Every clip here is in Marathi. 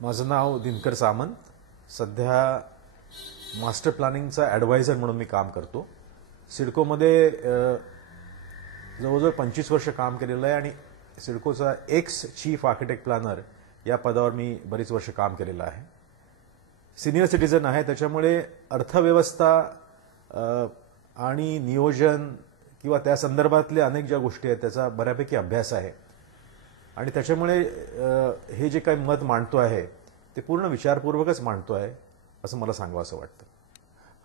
माझं नाव दिनकर सामंत. सध्या मास्टर प्लॅनिंगचा ॲडवायझर म्हणून मी काम करतो. सिडकोमध्ये जवळजवळ 25 वर्ष काम केलेलं आहे आणि सिडकोचा एक्स चीफ आर्किटेक्ट प्लॅनर या पदावर मी बरीच वर्ष काम केलेलं आहे. सिनियर सिटीजन आहे, त्याच्यामुळे अर्थव्यवस्था आणि नियोजन किंवा त्या संदर्भातल्या अनेक ज्या गोष्टी आहेत त्याचा बऱ्यापैकी अभ्यास आहे आणि त्याच्यामुळे हे जे काही मत मांडतो आहे ते पूर्ण विचारपूर्वकच मांडतो आहे असं मला सांगावं असं वाटतं.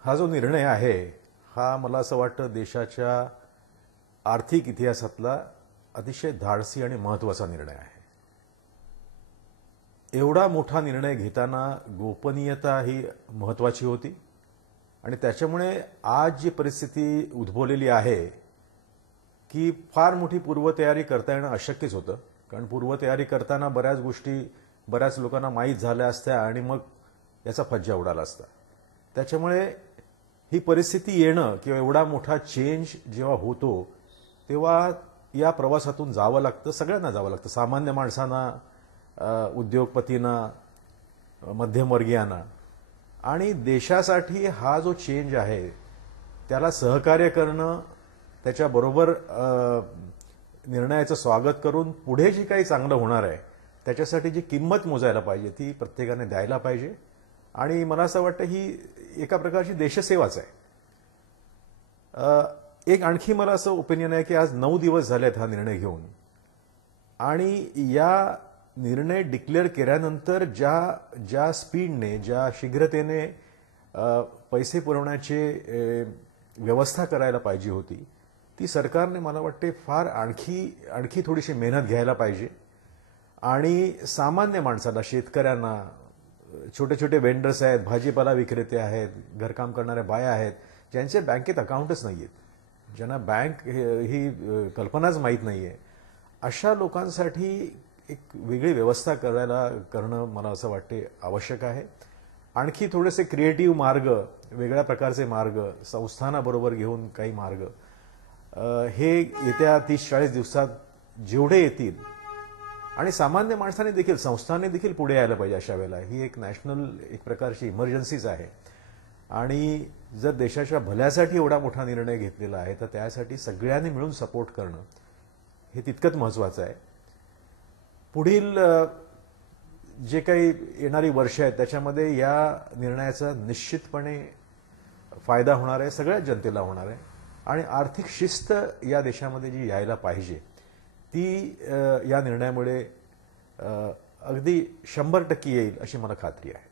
हा जो निर्णय आहे हा मला असं वाटतं देशाच्या आर्थिक इतिहासातला अतिशय धाडसी आणि महत्त्वाचा निर्णय आहे. एवढा मोठा निर्णय घेताना गोपनीयता ही महत्त्वाची होती आणि त्याच्यामुळे आज जी परिस्थिती उद्भवलेली आहे की फार मोठी पूर्वतयारी करता येणं अशक्यच होतं. कारण पूर्वतयारी करताना बऱ्याच गोष्टी बऱ्याच लोकांना माहीत झाल्या असत्या आणि मग याचा फज्जा उडाला असता. त्याच्यामुळे ही परिस्थिती येणं किंवा एवढा मोठा चेंज जेव्हा होतो तेव्हा या प्रवासातून जावं लागतं, सगळ्यांना जावं लागतं, सामान्य माणसांना, उद्योगपतींना, मध्यमवर्गीयांना. आणि देशासाठी हा जो चेंज आहे त्याला सहकार्य करणं, त्याच्याबरोबर निर्णयाचं स्वागत करून पुढे जे काही चांगलं होणार आहे त्याच्यासाठी जी किंमत मोजायला पाहिजे ती प्रत्येकाने द्यायला पाहिजे. आणि मला असं वाटतं ही एका प्रकारची देशसेवाच आहे. एक आणखी मला असं ओपिनियन आहे की आज 9 दिवस झालेत हा निर्णय घेऊन आणि या निर्णय डिक्लेअर केल्यानंतर ज्या स्पीडने, ज्या शीघ्रतेने पैसे पुरवण्याची व्यवस्था करायला पाहिजे होती ती सरकारने मला वाटते फार आणखी थोडीशी मेहनत घ्यायला पाहिजे. आणि सामान्य माणसाला, शेतकऱ्यांना, छोटे छोटे वेंडर्स आहेत, भाजीपाला विक्रेते आहेत, घरकाम करणाऱ्या बाया आहेत, ज्यांचे बँकेत अकाउंटच नाही आहेत, ज्यांना बँक ही कल्पनाच माहीत नाही आहे, अशा लोकांसाठी एक वेगळी व्यवस्था करणं मला असं वाटते आवश्यक आहे. आणखी थोडेसे क्रिएटिव्ह मार्ग, वेगळ्या प्रकारचे मार्ग, संस्थानाबरोबर घेऊन काही मार्ग हे येत्या 30-40 दिवसात जेवढे येतील आणि सामान्य माणसाने देखील, संस्थांनी देखील पुढे यायला पाहिजे. अशा वेळेला ही एक नॅशनल, एक प्रकारची इमर्जन्सीच आहे आणि जर देशाच्या भल्यासाठी एवढा मोठा निर्णय घेतलेला आहे तर त्यासाठी सगळ्यांनी मिळून सपोर्ट करणं हे तितकंच महत्त्वाचं आहे. पुढील जे काही येणारी वर्ष आहेत त्याच्यामध्ये या निर्णयाचा निश्चितपणे फायदा होणार आहे, सगळ्याच जनतेला होणार आहे. आणि आर्थिक शिस्त या देशामध्ये जी यायला पाहिजे ती या निर्णयामुळे अगदी 100% येईल अशी मला खात्री आहे.